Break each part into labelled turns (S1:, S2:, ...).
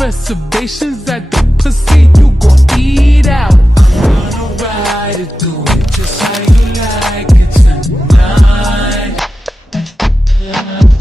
S1: reservations at the pussy, you gon' eat out. I'm gonna ride it, do it just how you like it tonight.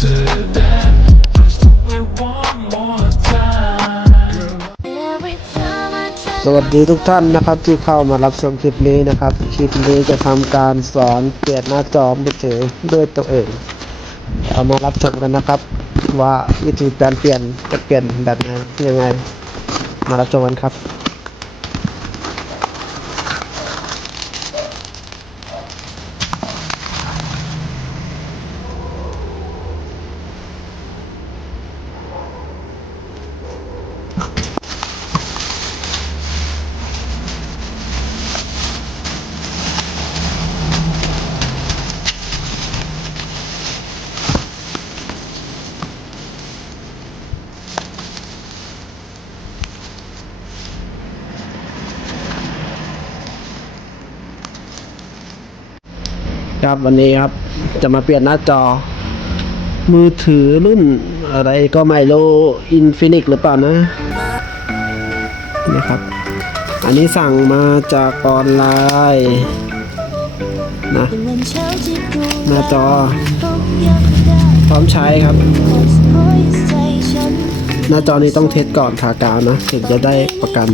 S1: Say that, just do it one more time.
S2: Every time I try
S3: สวัสดีทุกท่านนะครับที่เข้ามารับชมคลิปนี้นะครับ คลิปนี้จะทำการสอนเปลี่ยนหน้าจอมือถือด้วยตัวเอง เอามารับชมกันนะครับ ว่าวิธีการเปลี่ยนจะเปลี่ยนแบบไหนยังไง มารับชมกันครับ ครับวันนี้ครับจะมาเปลี่ยนหน้าจอ มือถือรุ่นอะไรก็ไม่รู้อินฟินิกหรือเปล่านะนะครับ อันนี้สั่งมาจากออนไลน์นะหน้าจอ พร้อมใช้ครับ หน้าจอนี้ต้องเทสก่อนทากาวนะ ถึงจะได้ประกัน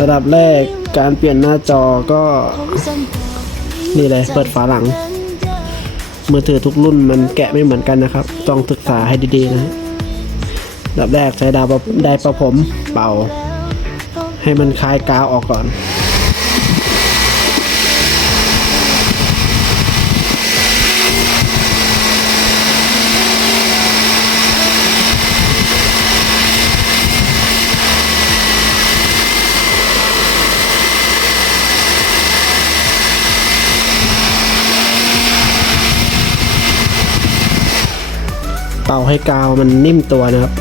S3: ระดับแรกการเปลี่ยนหน้าจอก็ นี่เลยเปิดฝาหลัง มือถือทุกรุ่นมันแกะไม่เหมือนกันนะครับ ต้องศึกษาให้ดีๆนะดับแรกใช้ดาวประได้ประผมเป่า ให้มันคลายกาวออกก่อน เป่าให้กาวมันนิ่มตัวนะครับ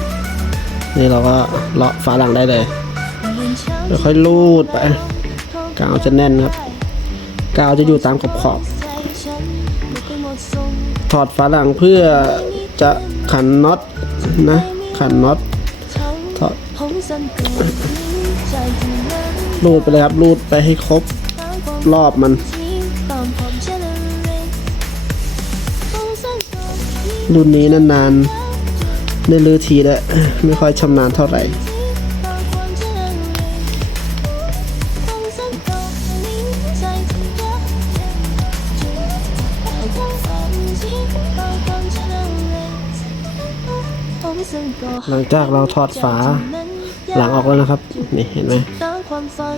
S3: นี่เราก็เลาะฝาหลังได้เลยค่อยลูดไป กาวจะแน่นครับ กาวจะอยู่ตามขอบขอบ ถอดฝาหลังเพื่อจะขันน็อตนะ ขันน็อตถอด
S2: ผมสัญญาใจที่นั้น
S3: รูดไปเลยครับรูดไปให้ครบรอบมัน
S2: รุ่
S3: นนี้นานๆได้ลือทีแล้วไม่ค่อยชำนาญเท่าไหร่หลังจากเราถอดฝาหลังออกแล้วนะครับ นี่เห็นไหม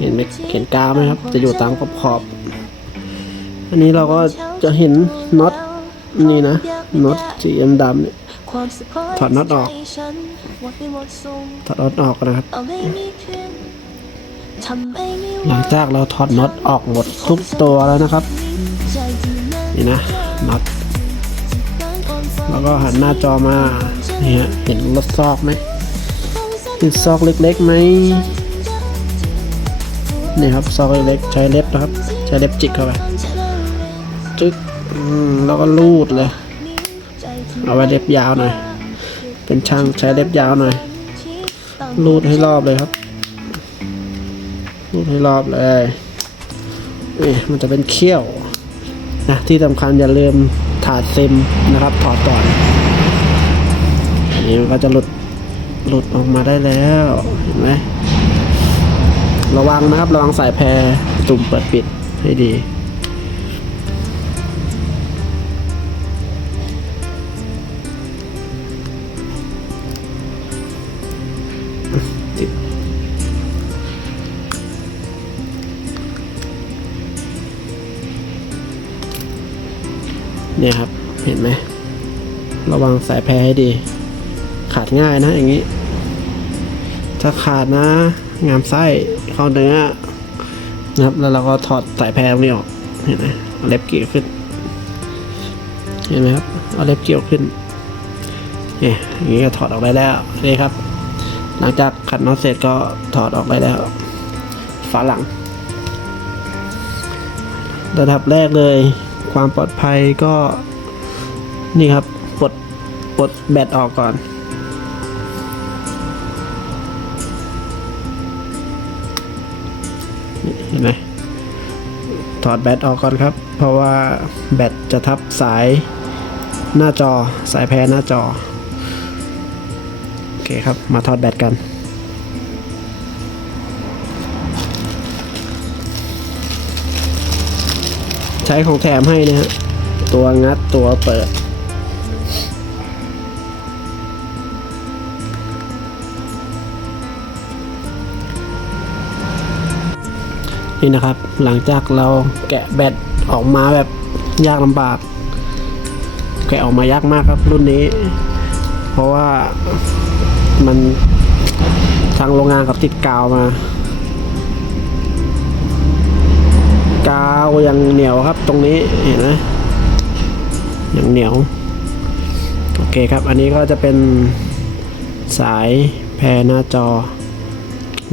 S3: เห็นไหมเห็นกาวไหมครับ จะอยู่ตามขอบขอบ อันนี้เราก็จะเห็นน็อตนี่นะ น็อตสีดำเนี่ยถอดน็อตออก ถอดน็อตออกนะครับ หลังจากเราถอดน็อตออกหมดทุกตัวแล้วนะครับ นี่นะน็อตแล้วก็หันหน้าจอมานี่ฮะเห็นรถซอกไหมเห็นซอกเล็กๆไหมนี่ครับซอกเล็กๆใช้เล็บนะครับ ใช้เล็บจิกเข้าไปจึ๊กแล้วก็ลูดเลย เอาไว้เล็บยาวหน่อย เป็นช่างใช้เล็บยาวหน่อย รูดให้รอบเลยครับ รูดให้รอบเลยนี่มันจะเป็นเขี้ยวนะที่สำคัญอย่าลืมถาดซิมนะครับ ถอดก่อนนี่มันก็จะหลุดหลุดออกมาได้แล้วเห็นไหมระวังนะครับ ระวังสายแพรตุ่มเปิดปิดให้ดี เนี่ยครับเห็นไหมระวังสายแพรให้ดี ขาดง่ายนะอย่างนี้ ถ้าขาดนะ งามไส้เข้าเนื้อนะครับแล้วเราก็ถอดสายแพรตรงนี้ออกเห็นไหมเล็บเกี่ยวขึ้น เห็นไหมครับเอาเล็บเกี่ยวขึ้นเนี่ยอย่างนี้ก็ถอดออกได้แล้วนี่ครับ หลังจากขัดน็อตเสร็จก็ถอดออกได้แล้วฝาหลัง ระดับแรกเลย ความปลอดภัยก็นี่ครับปลดปลดแบตออกก่อน เห็นไหมถอดแบตออกก่อนครับ เพราะว่าแบตจะทับสายหน้าจอสายแพรหน้าจอ โอเคครับ มาถอดแบตกัน ช้ของแถมให้นะฮะ ตัวงัดตัวเปิด นี่นะครับ หลังจากเราแกะแบตออกมาแบบยากลำบาก แกะออกมายากมากครับรุ่นนี้ เพราะว่ามันทางโรงงานกับติดกาวมา กาวยังเหนียวครับตรงนี้เห็นไหมยังเหนียวโอเคครับ อันนี้ก็จะเป็นสายแพรหน้าจอ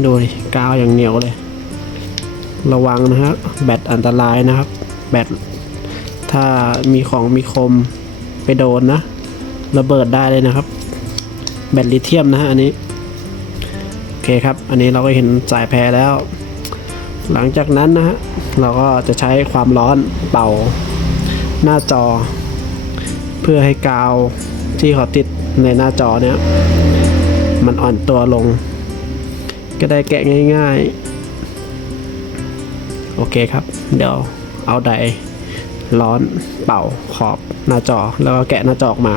S3: ดูดิกาวยังเหนียวเลย ระวังนะฮะแบตอันตรายนะครับ แบตถ้ามีของมีคมไปโดนนะระเบิดได้เลยนะครับ แบตลิเธียมนะฮะอันนี้ โอเคครับ อันนี้เราก็เห็นสายแพรแล้ว หลังจากนั้นนะฮะเราก็จะใช้ความร้อนเป่าหน้าจอ เพื่อให้กาวที่เขาติดในหน้าจอเนี่ยมันอ่อนตัวลง ก็ได้แกะง่าย ๆ โอเคครับ เดี๋ยวเอาไดร์ร้อนเป่าขอบหน้าจอแล้วก็แกะหน้าจอออกมา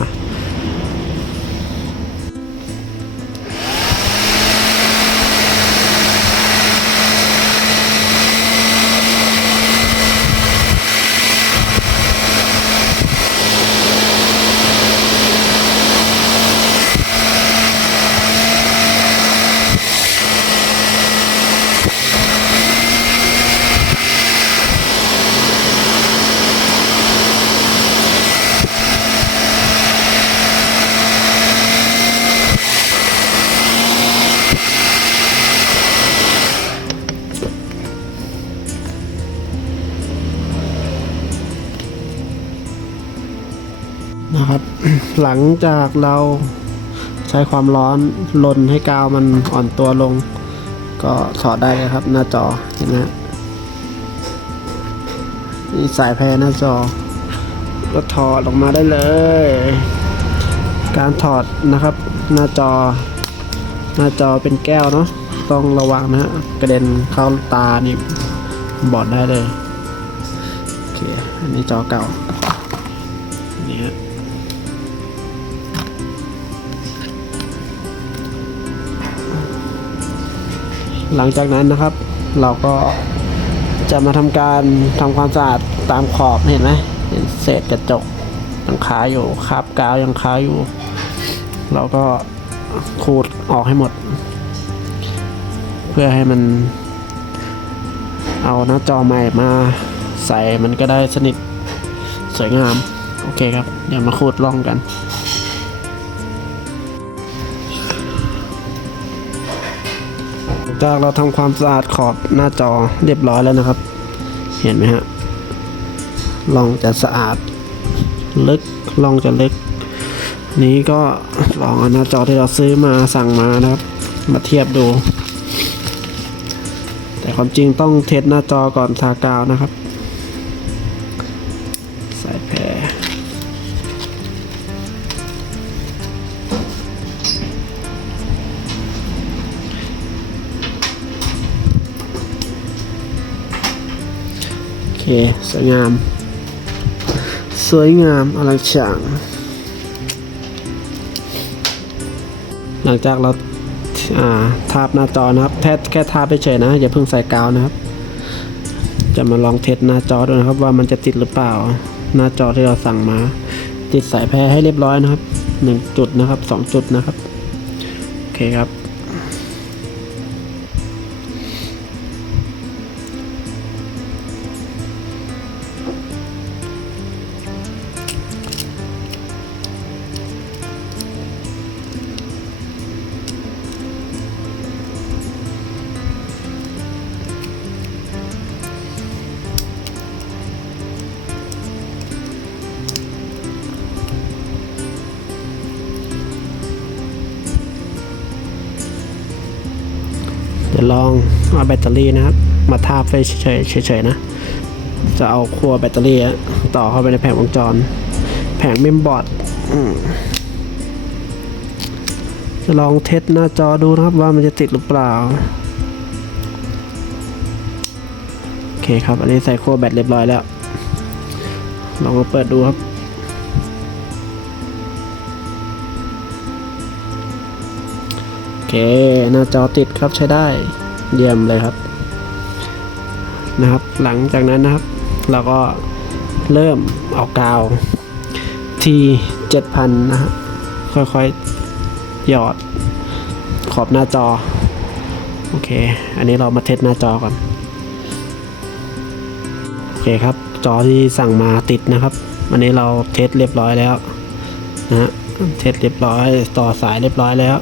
S3: หลังจากเราใช้ความร้อนลนให้กาวมันอ่อนตัวลง ก็ถอดได้ครับ หน้าจอเห็นไหมนี่สายแพรหน้าจอ ก็ถอดออกมาได้เลย การถอดนะครับ หน้าจอ หน้าจอเป็นแก้วเนาะต้องระวังนะฮะกระเด็นเข้าตานี่บอดได้เลยโอเคอันนี้จอเก่า หลังจากนั้นนะครับ เราก็จะมาทำการทำความสะอาดตามขอบเห็นไหมเห็นเศษกระจกยังคาอยู่คราบกาวยังคาอยู่ เราก็ขูดออกให้หมด เพื่อให้มัน เอาหน้าจอใหม่มาใส่มันก็ได้สนิทสวยงาม โอเคครับ เดี๋ยวมาขูดร่องกัน จากเราทำความสะอาดขอบหน้าจอเรียบร้อยแล้วนะครับ เห็นไหมฮะลองจะสะอาดลึกลองจะลึก นี้ก็ลองเอาหน้าจอที่เราซื้อมาสั่งมานะครับ มาเทียบดู แต่ความจริงต้องเทสหน้าจอก่อนทากาวนะครับ สวยงาม สวยงามอลังฉางหลังจากเราาทาบหน้าจอนะครับแค่แค่ทาบไปเฉยนะอย่าเพิ่งใส่กาวนะครับ จะมาลองเทสหน้าจอดูนะครับ ว่ามันจะติดหรือเปล่า หน้าจอที่เราสั่งมา ติดสายแพรให้เรียบร้อยนะครับหนึ่งจุดนะครับสองจุดนะครับโอเคครับ ลองเอาแบตเตอรี่นะครับ มาทาบไปเฉยๆนะ จะเอาขั้วแบตเตอรี่อะต่อเข้าไปในแผงวงจร แผงเมมบอร์ดจะลองเทสหน้าจอดูนะครับว่ามันจะติดหรือเปล่า โอเคครับ อันนี้ใส่ขั้วแบตเรียบร้อยแล้ว ลองมาเปิดดูครับ เค หน้าจอติดครับใช้ได้ เยี่ยมเลยครับ นะครับ หลังจากนั้นนะครับ เราก็เริ่มเอากาวที่7,000นะฮะค่อยๆ หยอดขอบหน้าจอ โอเค อันนี้เรามาเทสหน้าจอก่อน โอเคครับ จอที่สั่งมาติดนะครับ อันนี้เราเทสเรียบร้อยแล้วนะฮะ เทสเรียบร้อย ต่อสายเรียบร้อยแล้ว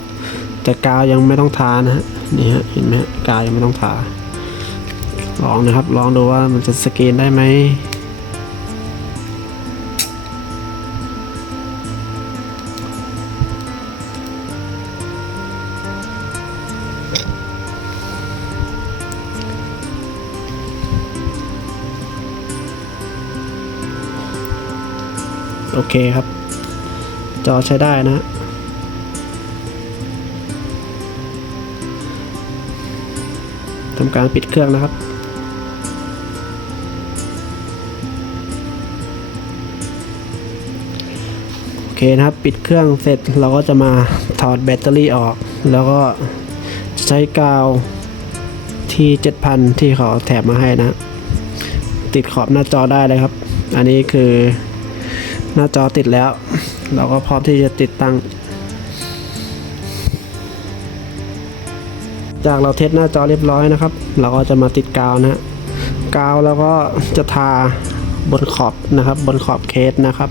S3: แต่กาวยังไม่ต้องทานะฮะนี่ฮะเห็นไหมกาวยังไม่ต้องทาลองนะครับลองดูว่ามันจะสกรีนได้ไหมโอเคครับ จอใช้ได้นะ ทำการปิดเครื่องนะครับ โอเคนะครับปิดเครื่องเสร็จเราก็จะมาถอดแบตเตอรี่ออก แล้วก็ใช้กาวที่7,000 ที่เขาแถมมาให้นะ ติดขอบหน้าจอได้เลยครับ อันนี้คือหน้าจอติดแล้ว เราก็พร้อมที่จะติดตั้ง จากเราเทสหน้าจอเรียบร้อยนะครับ เราก็จะมาติดกาวนะฮะกาวแล้วก็จะทาบนขอบนะครับ บนขอบเคสนะครับ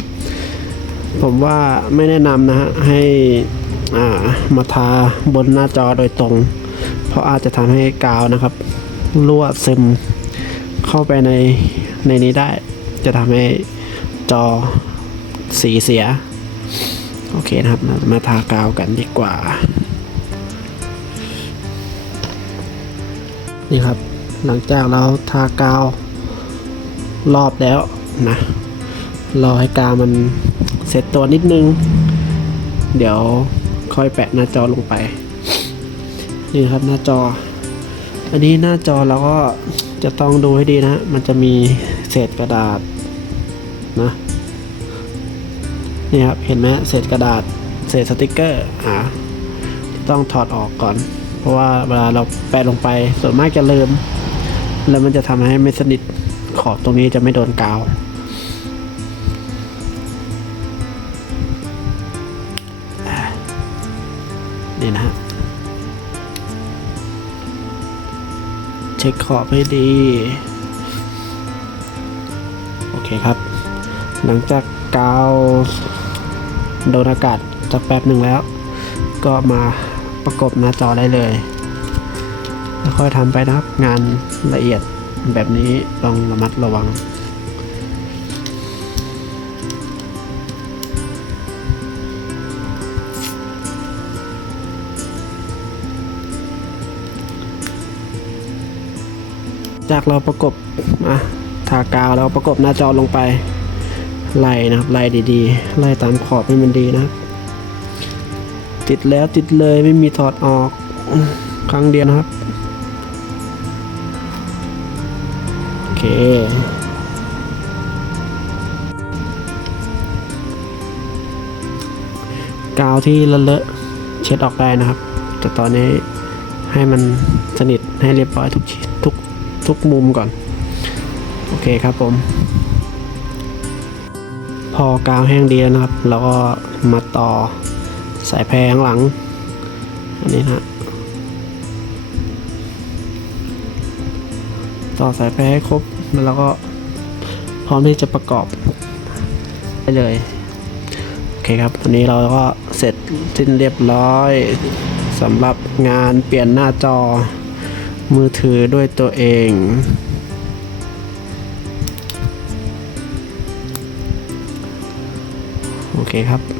S3: ผมว่าไม่แนะนำนะฮะให้อ่ามาทาบนหน้าจอโดยตรง เพราะอาจจะทำให้กาวนะครับรั่วซึมเข้าไปในในนี้ได้ จะทำให้จอสีเสีย โอเคนะครับ เรามาทากาวกันดีกว่า นี่ครับ หลังจากเราทากาวรอบแล้วนะรอให้กาวมันเสร็จตัวนิดนึง เดี๋ยวค่อยแปะหน้าจอลงไป นี่ครับหน้าจอ อันนี้หน้าจอเราก็จะต้องดูให้ดีนะ มันจะมีเศษกระดาษนะนี่ครับ เห็นไหมเศษกระดาษ เศษสติกเกอร์อ่าต้องถอดออกก่อน เพราะว่าเวลาเราแปะลงไปส่วนมากจะเริ่มแล้วมันจะทำให้ไม่สนิทขอบตรงนี้จะไม่โดนกาว นี่นะฮะเช็คขอบให้ดี โอเคครับ หลังจากกาวโดนอากาศสักแป๊บหนึ่งแล้ว ก็มา ประกบหน้าจอได้เลยแล้วค่อยทำไปนะครับงานละเอียดแบบนี้ต้องระมัดระวังจากเราประกบอะทากาวเราประกบหน้าจอลงไป ไล่นะครับไล่ดีๆ ไล่ตามขอบให้มันดีนะครับ ติดแล้วติดเลยไม่มีถอดออกครั้งเดียวนะครับ โอเค กาวที่เลอะเช็ดออกได้นะครับ แต่ตอนนี้ให้มันสนิทให้เรียบร้อยทุกทุกทุกมุมก่อน โอเคครับผม พอกาวแห้งดีแล้วนะครับ แล้วก็มาต่อ สายแพรข้างหลัง อันนี้นะฮะต่อสายแพรให้ครบแล้วก็พร้อมที่จะประกอบได้เลย โอเคครับตอนนี้เราก็เสร็จสิ้นเรียบร้อยสำหรับงานเปลี่ยนหน้าจอมือถือด้วยตัวเองโอเคครับ